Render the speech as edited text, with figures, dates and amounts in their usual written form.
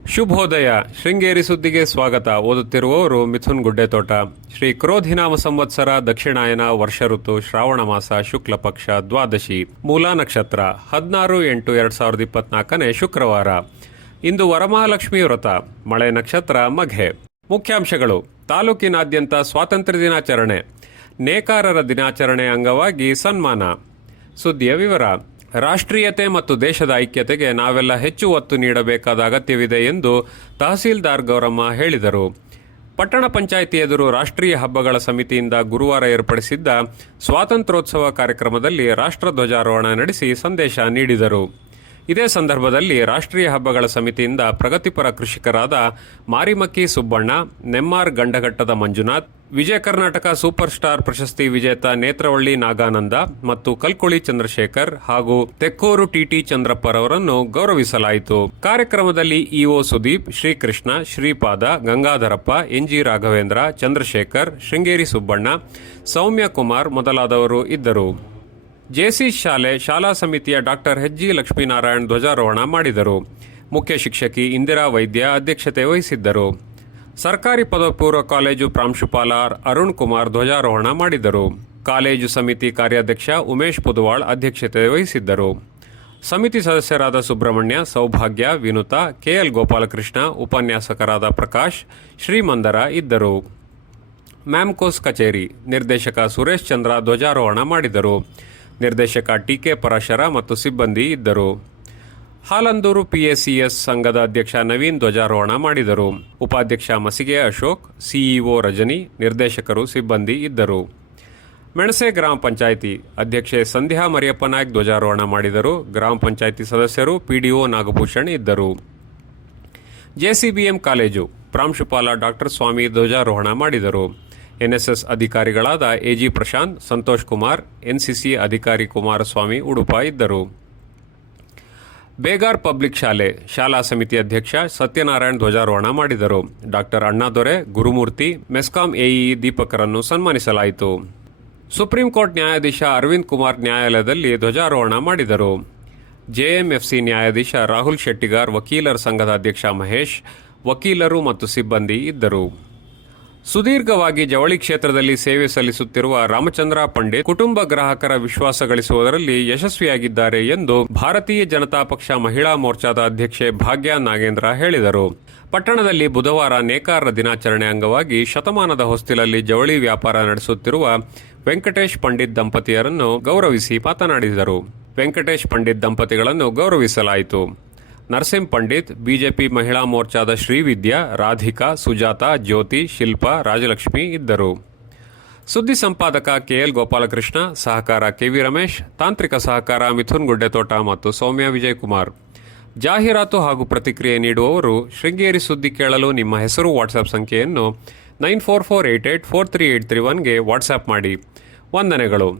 ಶುಭೋದಯ. ಶೃಂಗೇರಿ ಸುದ್ದಿಗೆ ಸ್ವಾಗತ. ಓದುತ್ತಿರುವವರು ಮಿಥುನ್ ಗುಡ್ಡೆತೋಟ. ಶ್ರೀ ಕ್ರೋಧಿನಾಮ ಸಂವತ್ಸರ, ದಕ್ಷಿಣಾಯನ, ವರ್ಷ ಋತು, ಶ್ರಾವಣ ಮಾಸ, ಶುಕ್ಲ ಪಕ್ಷ, ದ್ವಾದಶಿ, ಮೂಲಾ ನಕ್ಷತ್ರ, 16/8/2024 ಶುಕ್ರವಾರ. ಇಂದು ವರಮಹಾಲಕ್ಷ್ಮಿ ವ್ರತ. ಮಳೆ ನಕ್ಷತ್ರ ಮಘೆ. ಮುಖ್ಯಾಂಶಗಳು: ತಾಲೂಕಿನಾದ್ಯಂತ ಸ್ವಾತಂತ್ರ್ಯ ದಿನಾಚರಣೆ, ನೇಕಾರರ ದಿನಾಚರಣೆ ಅಂಗವಾಗಿ ಸನ್ಮಾನ. ಸುದ್ದಿಯ ವಿವರ: ರಾಷ್ಟ್ರೀಯತೆ ಮತ್ತು ದೇಶದ ಐಕ್ಯತೆಗೆ ನಾವೆಲ್ಲ ಹೆಚ್ಚು ಒತ್ತು ನೀಡಬೇಕಾದ ಅಗತ್ಯವಿದೆ ಎಂದು ತಹಸೀಲ್ದಾರ್ ಗೌರಮ್ಮ ಹೇಳಿದರು. ಪಟ್ಟಣ ಪಂಚಾಯಿತಿ ಎದುರು ರಾಷ್ಟ್ರೀಯ ಹಬ್ಬಗಳ ಸಮಿತಿಯಿಂದ ಗುರುವಾರ ಏರ್ಪಡಿಸಿದ್ದ ಸ್ವಾತಂತ್ರ್ಯೋತ್ಸವ ಕಾರ್ಯಕ್ರಮದಲ್ಲಿ ರಾಷ್ಟ್ರಧ್ವಜಾರೋಹಣ ನಡೆಸಿ ಸಂದೇಶ ನೀಡಿದರು. ಇದೇ ಸಂದರ್ಭದಲ್ಲಿ ರಾಷ್ಟ್ರೀಯ ಹಬ್ಬಗಳ ಸಮಿತಿಯಿಂದ ಪ್ರಗತಿಪರ ಕೃಷಿಕರಾದ ಮಾರಿಮಕ್ಕಿ ಸುಬ್ಬಣ್ಣ, ನೆಮ್ಮಾರ್ ಗಂಡಘಟ್ಟದ ಮಂಜುನಾಥ್, ವಿಜಯ ಕರ್ನಾಟಕ ಸೂಪರ್ ಸ್ಟಾರ್ ಪ್ರಶಸ್ತಿ ವಿಜೇತ ನೇತ್ರವಳ್ಳಿ ನಾಗಾನಂದ ಮತ್ತು ಕಲ್ಕುಳಿ ಚಂದ್ರಶೇಖರ್ ಹಾಗೂ ತೆಕ್ಕೂರು ಟಿಟಿ ಚಂದ್ರಪ್ಪರವರನ್ನು ಗೌರವಿಸಲಾಯಿತು. ಕಾರ್ಯಕ್ರಮದಲ್ಲಿ ಇಒ ಸುದೀಪ್, ಶ್ರೀಕೃಷ್ಣ, ಶ್ರೀಪಾದ, ಗಂಗಾಧರಪ್ಪ, ಎನ್ಜಿ ರಾಘವೇಂದ್ರ, ಚಂದ್ರಶೇಖರ್, ಶೃಂಗೇರಿ ಸುಬ್ಬಣ್ಣ, ಸೌಮ್ಯ ಕುಮಾರ್ ಮೊದಲಾದವರು ಇದ್ದರು. ಜೆಸಿ ಶಾಲೆ ಶಾಲಾ ಸಮಿತಿಯ ಡಾಕ್ಟರ್ ಹೆಜ್ಜಿ ಲಕ್ಷ್ಮೀನಾರಾಯಣ್ ಧ್ವಜಾರೋಹಣ ಮಾಡಿದರು. ಮುಖ್ಯ ಶಿಕ್ಷಕಿ ಇಂದಿರಾ ವೈದ್ಯ ಅಧ್ಯಕ್ಷತೆ ವಹಿಸಿದ್ದರು. ಸರ್ಕಾರಿ ಪದವಿ ಪೂರ್ವ ಕಾಲೇಜು ಪ್ರಾಂಶುಪಾಲ ಅರುಣ್ ಕುಮಾರ್ ಧ್ವಜಾರೋಹಣ ಮಾಡಿದರು. ಕಾಲೇಜು ಸಮಿತಿ ಕಾರ್ಯಾಧ್ಯಕ್ಷ ಉಮೇಶ್ ಪುದುವಾಳ್ ಅಧ್ಯಕ್ಷತೆ ವಹಿಸಿದ್ದರು. ಸಮಿತಿ ಸದಸ್ಯರಾದ ಸುಬ್ರಹ್ಮಣ್ಯ, ಸೌಭಾಗ್ಯ, ವಿನುತಾ, ಕೆಎಲ್ ಗೋಪಾಲಕೃಷ್ಣ, ಉಪನ್ಯಾಸಕರಾದ ಪ್ರಕಾಶ್, ಶ್ರೀಮಂದರ ಇದ್ದರು. ಮ್ಯಾಮ್ಕೋಸ್ ಕಚೇರಿ ನಿರ್ದೇಶಕ ಸುರೇಶ್ ಚಂದ್ರ ಧ್ವಜಾರೋಹಣ ಮಾಡಿದರು. ನಿರ್ದೇಶಕ ಟಿಕೆ ಪರಾಶರ ಮತ್ತು ಸಿಬ್ಬಂದಿ ಇದ್ದರು. ಹಾಲಂದೂರು ಪಿಎಸಿಎಸ್ ಸಂಘದ ಅಧ್ಯಕ್ಷ ನವೀನ್ ಧ್ವಜಾರೋಹಣ ಮಾಡಿದರು. ಉಪಾಧ್ಯಕ್ಷ ಮಸಿಗೆ ಅಶೋಕ್, ಸಿಇಒ ರಜನಿ, ನಿರ್ದೇಶಕರು, ಸಿಬ್ಬಂದಿ ಇದ್ದರು. ಮೆಣಸೆ ಗ್ರಾಮ ಪಂಚಾಯಿತಿ ಅಧ್ಯಕ್ಷೆ ಸಂಧ್ಯಾ ಮರಿಯಪ್ಪ ನಾಯ್ಕ್ ಧ್ವಜಾರೋಹಣ ಮಾಡಿದರು. ಗ್ರಾಮ ಪಂಚಾಯಿತಿ ಸದಸ್ಯರು, ಪಿಡಿಒ ನಾಗಭೂಷಣ್ ಇದ್ದರು. ಜೆಸಿಬಿಎಂ ಕಾಲೇಜು ಪ್ರಾಂಶುಪಾಲ ಡಾಕ್ಟರ್ ಸ್ವಾಮಿ ಧ್ವಜಾರೋಹಣ ಮಾಡಿದರು. ಎನ್ಎಸ್ಎಸ್ ಅಧಿಕಾರಿಗಳಾದ ಎಜಿ ಪ್ರಶಾಂತ್, ಸಂತೋಷ್ ಕುಮಾರ್, ಎನ್ಸಿಸಿ ಅಧಿಕಾರಿ ಕುಮಾರಸ್ವಾಮಿ ಉಡುಪ ಇದ್ದರು. ಬೇಗಾರ್ ಪಬ್ಲಿಕ್ ಶಾಲೆ ಶಾಲಾ ಸಮಿತಿ ಅಧ್ಯಕ್ಷ ಸತ್ಯನಾರಾಯಣ್ ಧ್ವಜಾರೋಹಣ ಮಾಡಿದರು. ಡಾಕ್ಟರ್ ಅಣ್ಣಾದೊರೆ, ಗುರುಮೂರ್ತಿ, ಮೆಸ್ಕಾಂ ಎಇ ದೀಪಕರನ್ನು ಸನ್ಮಾನಿಸಲಾಯಿತು. ಸುಪ್ರೀಂ ಕೋರ್ಟ್ ನ್ಯಾಯಾಧೀಶ ಅರವಿಂದ್ ಕುಮಾರ್ ನ್ಯಾಯಾಲಯದಲ್ಲಿ ಧ್ವಜಾರೋಹಣ ಮಾಡಿದರು. ಜೆಎಂಎಫ್ಸಿ ನ್ಯಾಯಾಧೀಶ ರಾಹುಲ್ ಶೆಟ್ಟಿಗಾರ್, ವಕೀಲರ ಸಂಘದ ಅಧ್ಯಕ್ಷ ಮಹೇಶ್, ವಕೀಲರು ಮತ್ತು ಸಿಬ್ಬಂದಿ ಇದ್ದರು. ಸುದೀರ್ಘವಾಗಿ ಜವಳಿ ಕ್ಷೇತ್ರದಲ್ಲಿ ಸೇವೆ ಸಲ್ಲಿಸುತ್ತಿರುವ ರಾಮಚಂದ್ರ ಪಂಡಿತ್ ಕುಟುಂಬ ಗ್ರಾಹಕರ ವಿಶ್ವಾಸ ಗಳಿಸುವುದರಲ್ಲಿ ಯಶಸ್ವಿಯಾಗಿದ್ದಾರೆ ಎಂದು ಭಾರತೀಯ ಜನತಾ ಪಕ್ಷ ಮಹಿಳಾ ಮೋರ್ಚಾದ ಅಧ್ಯಕ್ಷೆ ಭಾಗ್ಯ ನಾಗೇಂದ್ರ ಹೇಳಿದರು. ಪಟ್ಟಣದಲ್ಲಿ ಬುಧವಾರ ನೇಕಾರರ ದಿನಾಚರಣೆ ಅಂಗವಾಗಿ ಶತಮಾನದ ಹೊಸ್ತಿಲಲ್ಲಿ ಜವಳಿ ವ್ಯಾಪಾರ ನಡೆಸುತ್ತಿರುವ ವೆಂಕಟೇಶ್ ಪಂಡಿತ್ ದಂಪತಿಯರನ್ನು ಗೌರವಿಸಿ ಮಾತನಾಡಿದರು. ವೆಂಕಟೇಶ್ ಪಂಡಿತ್ ದಂಪತಿಗಳನ್ನು ಗೌರವಿಸಲಾಯಿತು. ನರಸಿಂಹ ಪಂಡಿತ್, ಬಿಜೆಪಿ ಮಹಿಳಾ ಮೋರ್ಚಾದ ಶ್ರೀವಿದ್ಯಾ, ರಾಧಿಕಾ, ಸುಜಾತ, ಜ್ಯೋತಿ, ಶಿಲ್ಪಾ, ರಾಜಲಕ್ಷ್ಮಿ ಇದ್ದರು. ಸುದ್ದಿ ಸಂಪಾದಕ ಕೆಎಲ್ ಗೋಪಾಲಕೃಷ್ಣ, ಸಹಕಾರ ಕೆವಿ ರಮೇಶ್, ತಾಂತ್ರಿಕ ಸಹಕಾರ ಮಿಥುನ್ ಗುಡ್ಡೆತೋಟ ಮತ್ತು ಸೌಮ್ಯ ವಿಜಯಕುಮಾರ್. ಜಾಹೀರಾತು ಹಾಗೂ ಪ್ರತಿಕ್ರಿಯೆ ನೀಡುವವರು ಶೃಂಗೇರಿ ಸುದ್ದಿ ಕೇಳಲು ನಿಮ್ಮ ಹೆಸರು ವಾಟ್ಸ್ಆಪ್ ಸಂಖ್ಯೆಯನ್ನು 9448843831ಗೆ ವಾಟ್ಸ್ಆಪ್ ಮಾಡಿ. ವಂದನೆಗಳು.